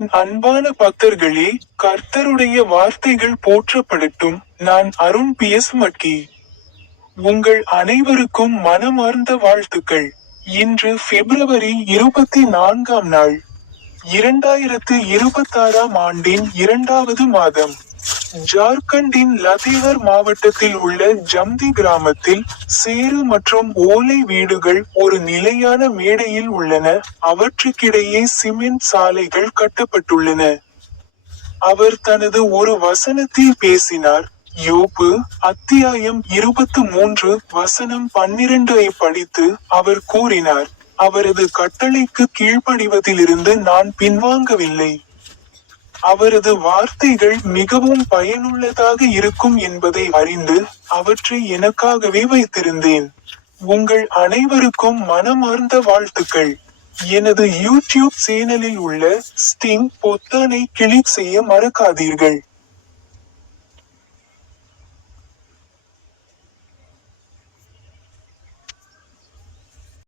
அன்பான பக்தர்களே, கர்த்தருடைய வார்த்தைகள் போற்றப்படட்டும். நான் அருண் PS மட்கி. உங்கள் அனைவருக்கும் மனமார்ந்த வாழ்த்துக்கள். இன்று பிப்ரவரி 24ஆம் நாள், 2026ஆம் ஆண்டின் 2வது மாதம். ஜார்க்கண்டின் லதேகர் மாவட்டத்தில் உள்ள ஜம்தி கிராமத்தில் சேறு மற்றும் ஓலை வீடுகள் ஒரு நிலையான மேடையில் உள்ளன. அவற்றுக்கிடையே சிமெண்ட் சாலைகள் கட்டப்பட்டுள்ளன. அவர் தனது ஒரு வசனத்தில் பேசினார். யோபு அத்தியாயம் 23 வசனம் 12 படித்து அவர் கூறினார், அவரது கட்டளைக்கு கீழ்ப்படிவதிலிருந்து நான் பின்வாங்கவில்லை. அவரது வார்த்தைகள் மிகவும் பயனுள்ளதாக இருக்கும் என்பதை அறிந்து அவற்றை எனக்காகவே வைத்திருந்தேன். உங்கள் அனைவருக்கும் மனமார்ந்த வாழ்த்துக்கள். எனது யூடியூப் சேனலில் உள்ள ஸ்டிங் பொத்தானை கிளிக் செய்ய மறக்காதீர்கள்.